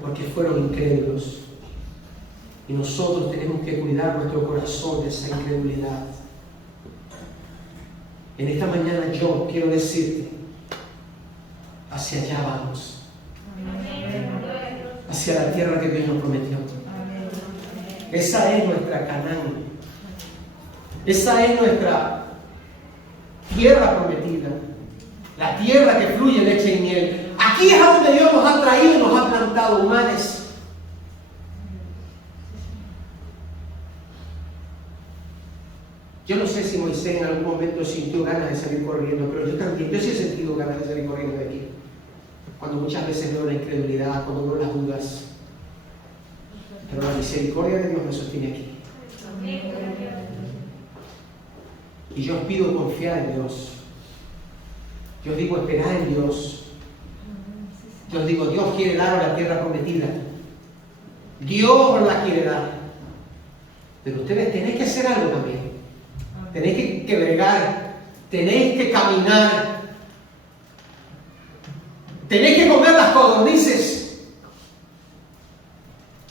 porque fueron incrédulos. Y nosotros tenemos que cuidar nuestro corazón de esa incredulidad. En esta mañana yo quiero decirte: hacia allá vamos. Hacia la tierra que Dios nos prometió. Esa es nuestra Canaán. Esa es nuestra tierra prometida. La tierra que fluye leche y miel. Aquí es a donde Dios nos ha traído y nos ha plantado, humanos. Yo no sé si Moisés en algún momento sintió ganas de salir corriendo, pero yo también, yo sí he sentido ganas de salir corriendo de aquí. Cuando muchas veces veo la incredulidad, cuando veo las dudas. Pero la misericordia de Dios me sostiene aquí. Y yo os pido confiar en Dios. Yo os digo esperar en Dios. Yo os digo, Dios quiere daros la tierra prometida. Dios os la quiere dar. Pero ustedes tenéis que hacer algo también. Tenéis que bregar. Tenéis que caminar. Tenéis que comer las codornices.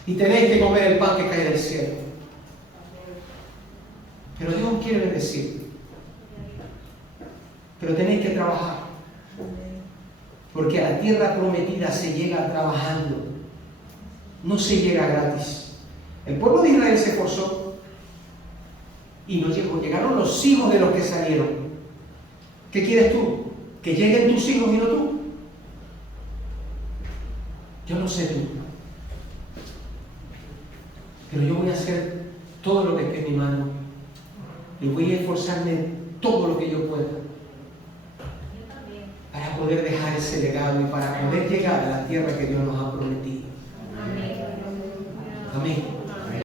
Y tenéis que comer el pan que cae del cielo. Pero Dios quiere bendecir. Pero tenéis que trabajar. Porque a la tierra prometida se llega trabajando. No se llega gratis. El pueblo de Israel se esforzó y no llegó. Llegaron los hijos de los que salieron. ¿Qué quieres tú? ¿Que lleguen tus hijos y no tú? Yo no sé tú. Pero yo voy a hacer todo lo que esté en mi mano. Y voy a esforzarme todo lo que yo pueda. Para poder dejar ese legado y para poder llegar a la tierra que Dios nos ha prometido. Amén.